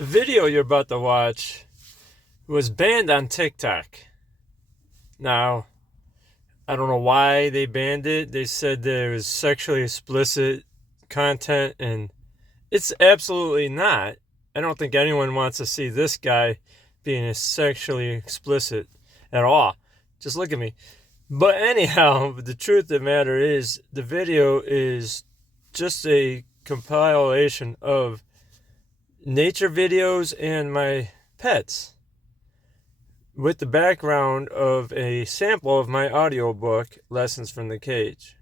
The video you're about to watch was banned on TikTok. Now, I don't know why they banned it. They said there was sexually explicit content, and it's absolutely not. I don't think anyone wants to see this guy being sexually explicit at all. Just look at me. But anyhow, the truth of the matter is, the video is just a compilation of nature videos and my pets, with the background of a sample of my audiobook, Lessons from the Cage.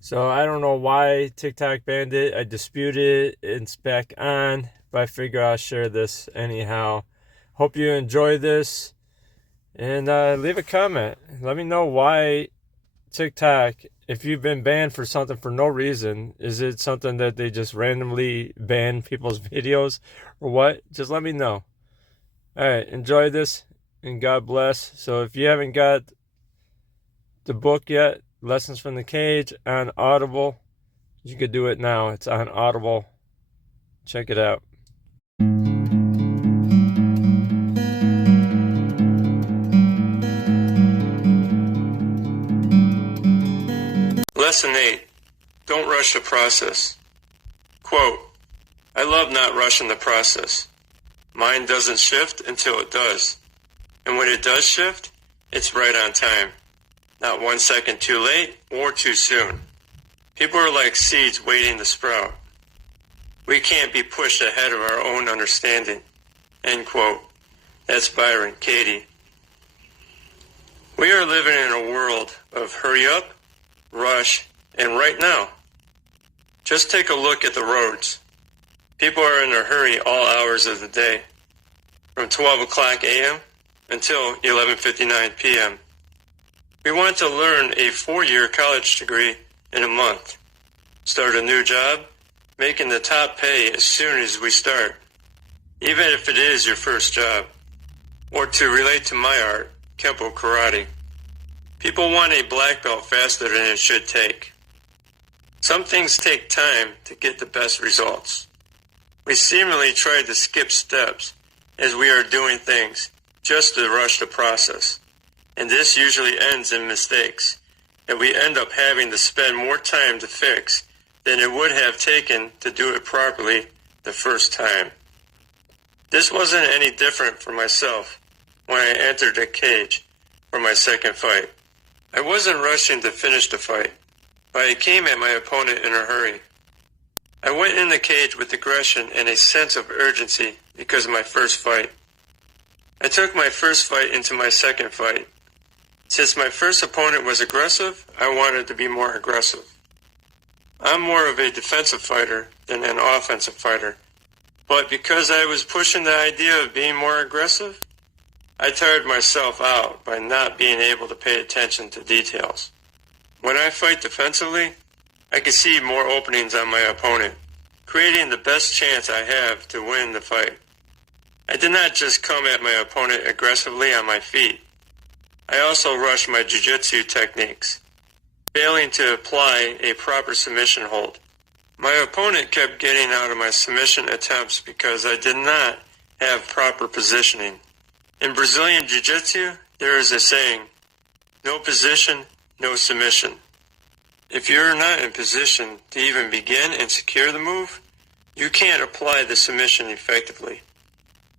So I don't know why TikTok banned it. I disputed it. It's back on, but I figure I'll share this anyhow. Hope you enjoy this, and leave a comment. Let me know why TikTok, if you've been banned for something for no reason, is it something that they just randomly ban people's videos or what? Just let me know. Alright, enjoy this and God bless. So if you haven't got the book yet, Lessons from the Cage, on Audible, you could do it now. It's on Audible. Check it out. Lesson 8. Don't rush the process. Quote, I love not rushing the process. Mine doesn't shift until it does. And when it does shift, it's right on time. Not 1 second too late or too soon. People are like seeds waiting to sprout. We can't be pushed ahead of our own understanding. End quote. That's Byron Katie. We are living in a world of hurry up, rush, and right now. Just take a look at the roads. People are in a hurry all hours of the day, from 12 o'clock a.m. until 11:59 p.m. We want to learn a 4-year college degree in a month, start a new job, making the top pay as soon as we start, even if it is your first job, or to relate to my art, Kempo Karate. People want a black belt faster than it should take. Some things take time to get the best results. We seemingly try to skip steps as we are doing things just to rush the process, and this usually ends in mistakes that we end up having to spend more time to fix than it would have taken to do it properly the first time. This wasn't any different for myself when I entered the cage for my second fight. I wasn't rushing to finish the fight, but I came at my opponent in a hurry. I went in the cage with aggression and a sense of urgency because of my first fight. I took my first fight into my second fight. Since my first opponent was aggressive, I wanted to be more aggressive. I'm more of a defensive fighter than an offensive fighter, but because I was pushing the idea of being more aggressive, I tired myself out by not being able to pay attention to details. When I fight defensively, I can see more openings on my opponent, creating the best chance I have to win the fight. I did not just come at my opponent aggressively on my feet. I also rushed my jiu-jitsu techniques, failing to apply a proper submission hold. My opponent kept getting out of my submission attempts because I did not have proper positioning. In Brazilian Jiu-Jitsu, there is a saying, no position, no submission. If you're not in position to even begin and secure the move, you can't apply the submission effectively.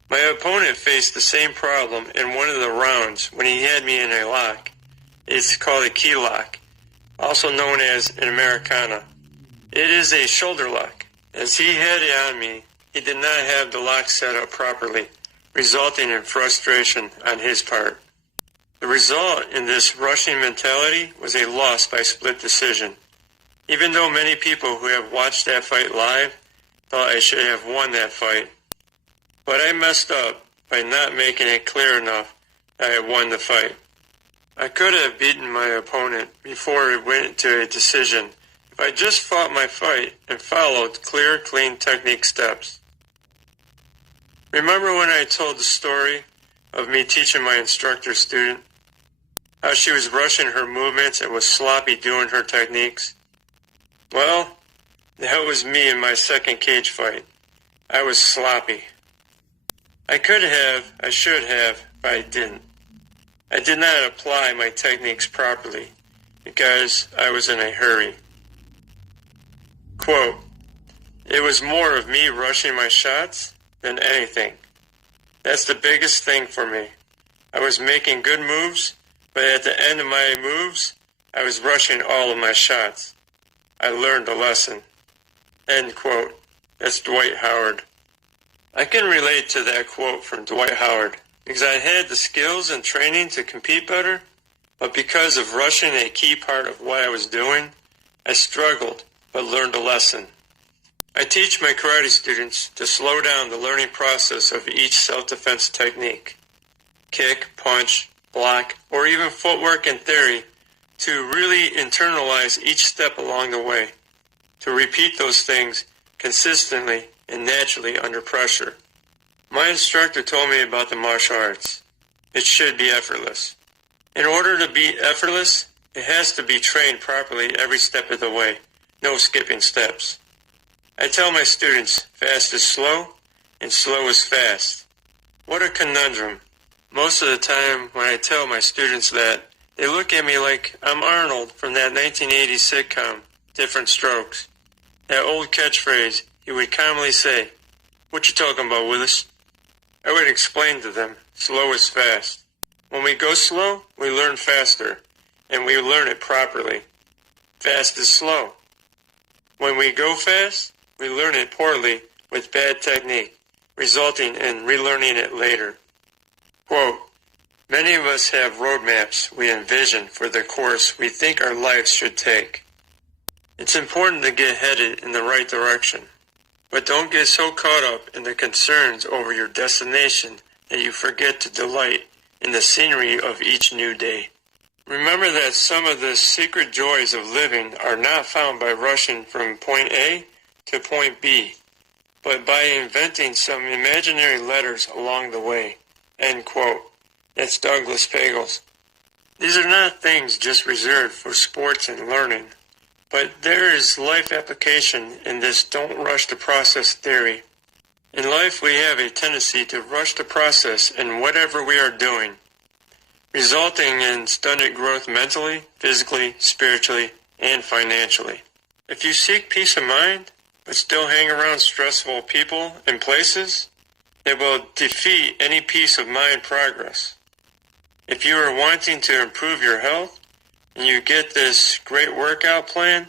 My opponent faced the same problem in one of the rounds when he had me in a lock. It's called a key lock, also known as an Americana. It is a shoulder lock. As he had it on me, he did not have the lock set up properly, resulting in frustration on his part. The result in this rushing mentality was a loss by split decision. Even though many people who have watched that fight live thought I should have won that fight. But I messed up by not making it clear enough that I won the fight. I could have beaten my opponent before it went to a decision if I just fought my fight and followed clear, clean technique steps. Remember when I told the story of me teaching my instructor student how she was rushing her movements and was sloppy doing her techniques? Well, that was me in my second cage fight. I was sloppy. I could have, I should have, but I didn't. I did not apply my techniques properly because I was in a hurry. Quote, it was more of me rushing my shots than anything. That's the biggest thing for me. I was making good moves, but at the end of my moves, I was rushing all of my shots. I learned a lesson. End quote. That's Dwight Howard. I can relate to that quote from Dwight Howard because I had the skills and training to compete better, but because of rushing a key part of what I was doing, I struggled but learned a lesson. I teach my karate students to slow down the learning process of each self-defense technique. Kick, punch, block, or even footwork and theory, to really internalize each step along the way, to repeat those things consistently and naturally under pressure. My instructor told me about the martial arts. It should be effortless. In order to be effortless, it has to be trained properly every step of the way. No skipping steps. I tell my students, fast is slow and slow is fast. What a conundrum. Most of the time when I tell my students that, they look at me like I'm Arnold from that 1980s sitcom, Different Strokes. That old catchphrase he would commonly say, what you talking about, Willis? I would explain to them, slow is fast. When we go slow, we learn faster, and we learn it properly. Fast is slow. When we go fast, we learn it poorly with bad technique, resulting in relearning it later. Quote, many of us have roadmaps we envision for the course we think our lives should take. It's important to get headed in the right direction, but don't get so caught up in the concerns over your destination that you forget to delight in the scenery of each new day. Remember that some of the secret joys of living are not found by rushing from point A to point B, but by inventing some imaginary letters along the way. End quote. That's Douglas Pagels. These are not things just reserved for sports and learning, but there is life application in this don't rush the process theory. In life we have a tendency to rush the process in whatever we are doing, resulting in stunted growth mentally, physically, spiritually, and financially. If you seek peace of mind, but still hang around stressful people and places, it will defeat any peace of mind progress. If you are wanting to improve your health, and you get this great workout plan,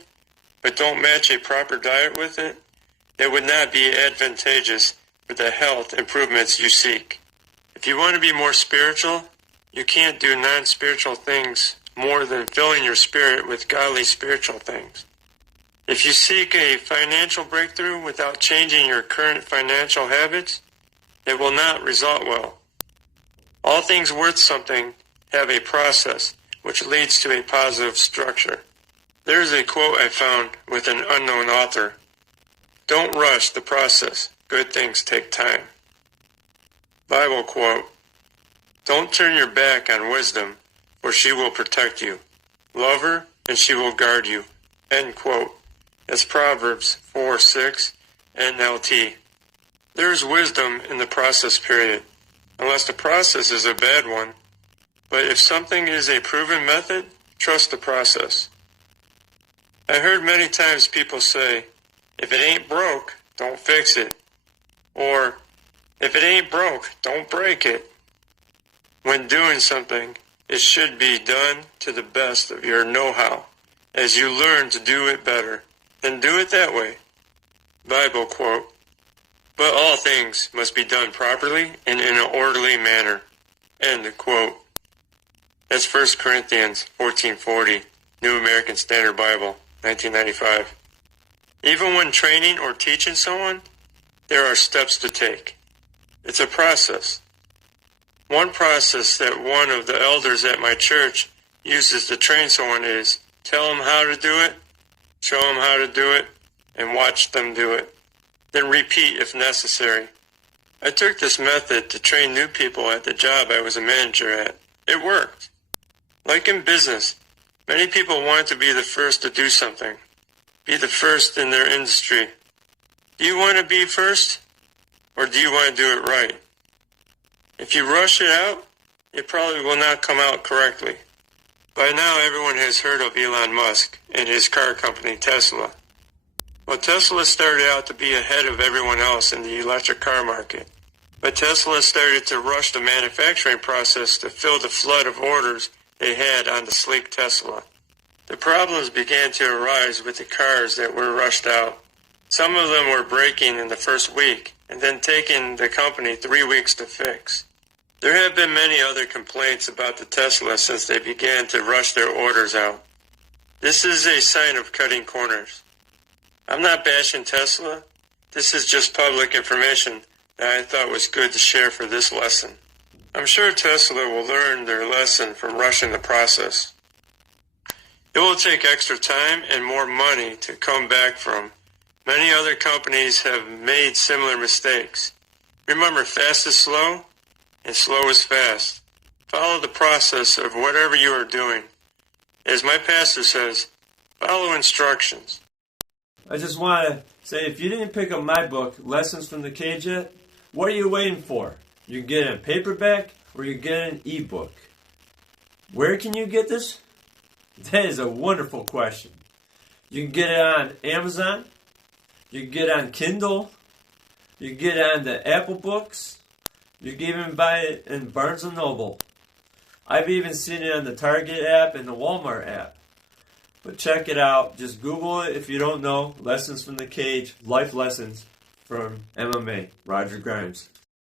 but don't match a proper diet with it, that would not be advantageous for the health improvements you seek. If you want to be more spiritual, you can't do non-spiritual things more than filling your spirit with godly spiritual things. If you seek a financial breakthrough without changing your current financial habits, it will not result well. All things worth something have a process which leads to a positive structure. There is a quote I found with an unknown author. Don't rush the process. Good things take time. Bible quote. Don't turn your back on wisdom, for she will protect you. Love her, and she will guard you. End quote. That's Proverbs 4:6 NLT. There is wisdom in the process period, unless the process is a bad one. But if something is a proven method, trust the process. I heard many times people say, if it ain't broke, don't fix it. Or, if it ain't broke, don't break it. When doing something, it should be done to the best of your know-how. As you learn to do it better, then do it that way. Bible quote. But all things must be done properly and in an orderly manner. End quote. That's 1 Corinthians 14:40, New American Standard Bible, 1995. Even when training or teaching someone, there are steps to take. It's a process. One process that one of the elders at my church uses to train someone is tell them how to do it, show them how to do it, and watch them do it. Then repeat if necessary. I took this method to train new people at the job I was a manager at. It worked. Like in business, many people want to be the first to do something, be the first in their industry. Do you want to be first? or do you want to do it right? If you rush it out, it probably will not come out correctly. By now, everyone has heard of Elon Musk and his car company, Tesla. Well, Tesla started out to be ahead of everyone else in the electric car market. But Tesla started to rush the manufacturing process to fill the flood of orders they had on the sleek Tesla. The problems began to arise with the cars that were rushed out. Some of them were breaking in the first week and then taking the company 3 weeks to fix. There have been many other complaints about the Tesla since they began to rush their orders out. This is a sign of cutting corners. I'm not bashing Tesla. This is just public information that I thought was good to share for this lesson. I'm sure Tesla will learn their lesson from rushing the process. It will take extra time and more money to come back from. Many other companies have made similar mistakes. Remember, fast is slow and slow is fast. Follow the process of whatever you are doing. As my pastor says, follow instructions. I just want to say, if you didn't pick up my book, Lessons from the Cage yet, what are you waiting for? You can get it in paperback or you get an ebook. Where can you get this? That is a wonderful question. You can get it on Amazon. You can get it on Kindle. You can get it on the Apple Books. You can even buy it in Barnes & Noble. I've even seen it on the Target app and the Walmart app. But check it out. Just Google it if you don't know. Lessons from the Cage, Life Lessons from MMA, Roger Grimes.